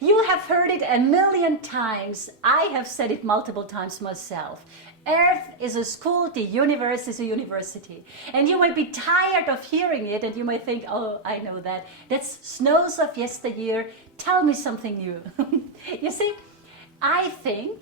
You have heard it a million times. I have said it multiple times myself. Earth is a school, the universe is a university. And you might be tired of hearing it and you might think, oh, I know that. That's snows of yesteryear. Tell me something new. You see, I think,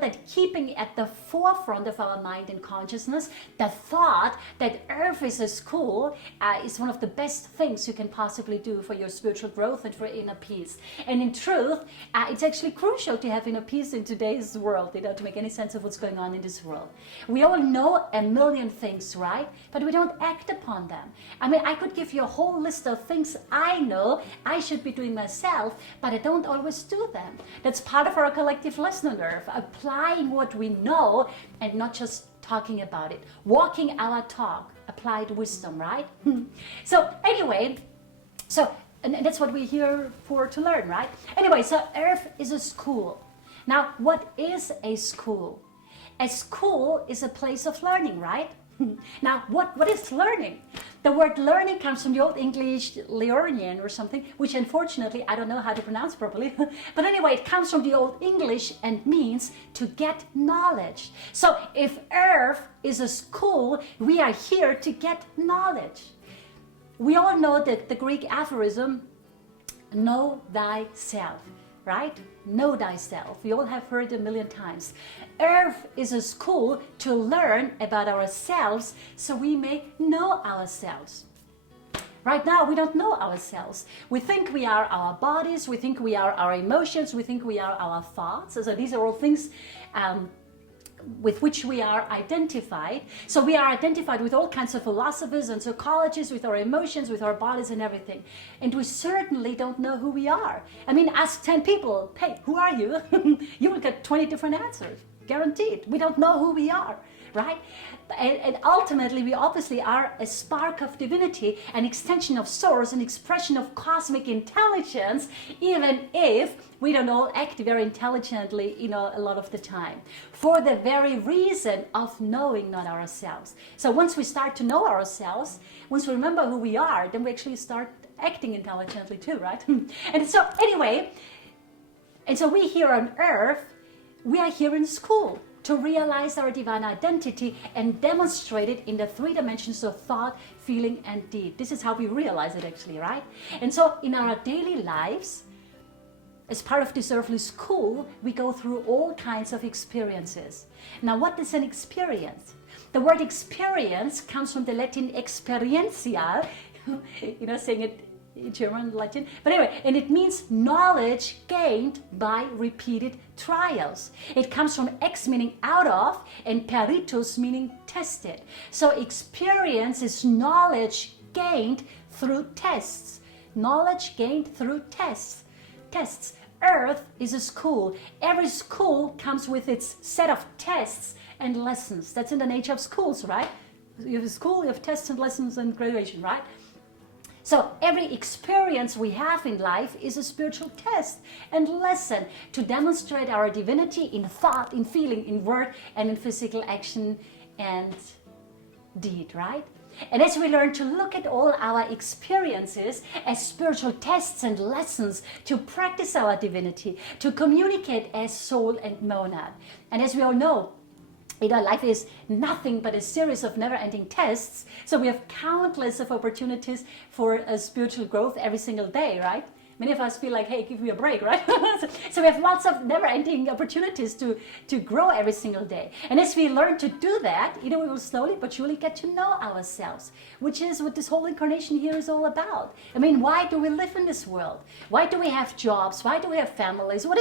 that keeping at the forefront of our mind and consciousness, the thought that Earth is a school is one of the best things you can possibly do for your spiritual growth and for inner peace. And in truth, it's actually crucial to have inner peace in today's world, to make any sense of what's going on in this world. We all know a million things, right? But we don't act upon them. I mean, I could give you a whole list of things I know I should be doing myself, but I don't always do them. That's part of our collective lesson on Earth. Applying what we know and not just talking about it. Walking our talk, applied wisdom, right? So anyway, and that's what we're here for to learn, right? Anyway, so Earth is a school. Now, what is a school? A school is a place of learning, right? Now, what is learning? The word learning comes from the Old English Learnian or something, which unfortunately I don't know how to pronounce properly. But anyway, it comes from the Old English and means to get knowledge. So if Earth is a school, we are here to get knowledge. We all know that the Greek aphorism, know thyself, right? Know thyself. We all have heard it a million times. Earth is a school to learn about ourselves so we may know ourselves. Right now, we don't know ourselves. We think we are our bodies, we think we are our emotions, we think we are our thoughts. So these are all things with which we are identified. So we are identified with all kinds of philosophers and psychologists, with our emotions, with our bodies and everything. And we certainly don't know who we are. I mean, ask 10 people, hey, who are you? You will get 20 different answers, guaranteed. We don't know who we are, right? And ultimately, we obviously are a spark of divinity, an extension of source, an expression of cosmic intelligence, even if we don't all act very intelligently, a lot of the time, for the very reason of knowing not ourselves. So once we start to know ourselves, once we remember who we are, then we actually start acting intelligently too, right? And so anyway, and so we here on Earth, we are here in school to realize our divine identity and demonstrate it in the 3 dimensions of thought, feeling, and deed. This is how we realize it actually, right? And so in our daily lives, as part of this earthly school, we go through all kinds of experiences. Now, what is an experience? The word experience comes from the Latin experiential, saying it in German, Latin. But anyway, and it means knowledge gained by repeated trials. It comes from ex meaning out of and peritus meaning tested. So experience is knowledge gained through tests. Knowledge gained through tests. Earth is a school. Every school comes with its set of tests and lessons. That's in the nature of schools, right? You have a school, you have tests and lessons and graduation, right? So every experience we have in life is a spiritual test and lesson to demonstrate our divinity in thought, in feeling, in word, and in physical action and deed, right? And as we learn to look at all our experiences as spiritual tests and lessons to practice our divinity, to communicate as soul and monad. And as we all know, life is nothing but a series of never-ending tests. So we have countless of opportunities for a spiritual growth every single day, right? Many of us feel like, hey, give me a break, right? So we have lots of never-ending opportunities to grow every single day. And as we learn to do that, we will slowly but surely get to know ourselves, which is what this whole incarnation here is all about. I mean, why do we live in this world? Why do we have jobs? Why do we have families? Why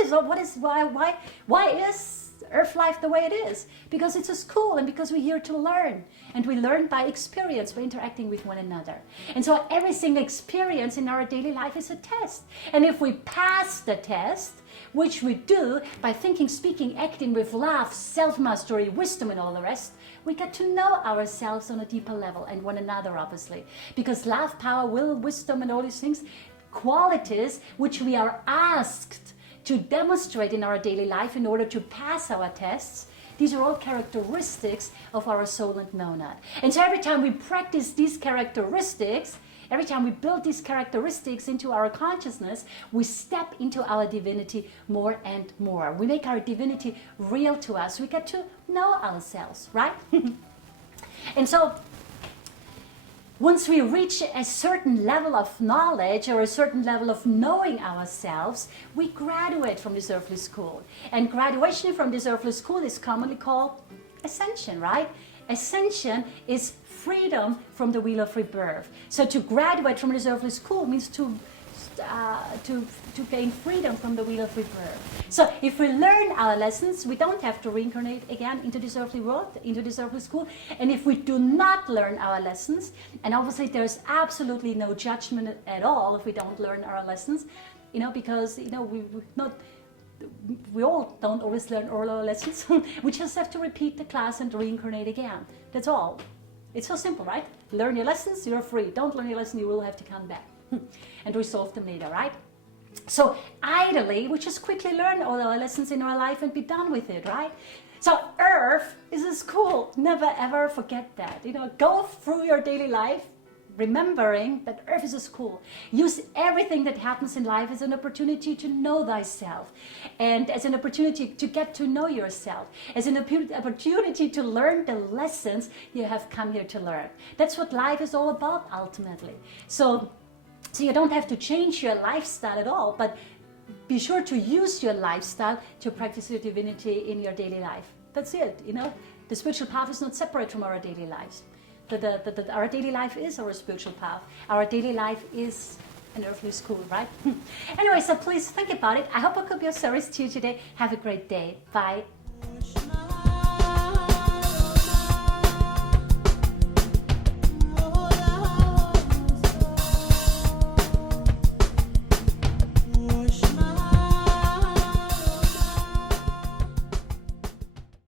is Earth life the way it is? Because it's a school and because we're here to learn. And we learn by experience, by interacting with one another. And so every single experience in our daily life is a test. And if we pass the test, which we do by thinking, speaking, acting with love, self-mastery, wisdom and all the rest, we get to know ourselves on a deeper level and one another, obviously. Because love, power, will, wisdom and all these things, qualities which we are asked to demonstrate in our daily life in order to pass our tests. These are all characteristics of our soul and monad. And so every time we practice these characteristics, Every time we build these characteristics into our consciousness, we step into our divinity more and more. We make our divinity real to us. We get to know ourselves, right? And so, once we reach a certain level of knowledge or a certain level of knowing ourselves, we graduate from this earthly school. And graduation from this earthly school is commonly called ascension, right? Ascension is freedom from the wheel of rebirth. So to graduate from this earthly school means to gain freedom from the wheel of rebirth. So if we learn our lessons, we don't have to reincarnate again into this earthly world, into this earthly school. And if we do not learn our lessons, and obviously there's absolutely no judgment at all if we don't learn our lessons, because we all don't always learn all our lessons. We just have to repeat the class and reincarnate again. That's all. It's so simple, right? Learn your lessons, you're free. Don't learn your lesson, you will have to come back and resolve them later, right? So ideally, we just quickly learn all our lessons in our life and be done with it, right? So Earth is a school. Never ever forget that. Go through your daily life remembering that Earth is a school. Use everything that happens in life as an opportunity to know thyself, and as an opportunity to get to know yourself, as an opportunity to learn the lessons you have come here to learn. That's what life is all about ultimately. So you don't have to change your lifestyle at all, but be sure to use your lifestyle to practice your divinity in your daily life. That's it, The spiritual path is not separate from our daily lives. Our daily life is our spiritual path. Our daily life is an earthly school, right? Anyway, so please think about it. I hope I could be of service to you today. Have a great day. Bye.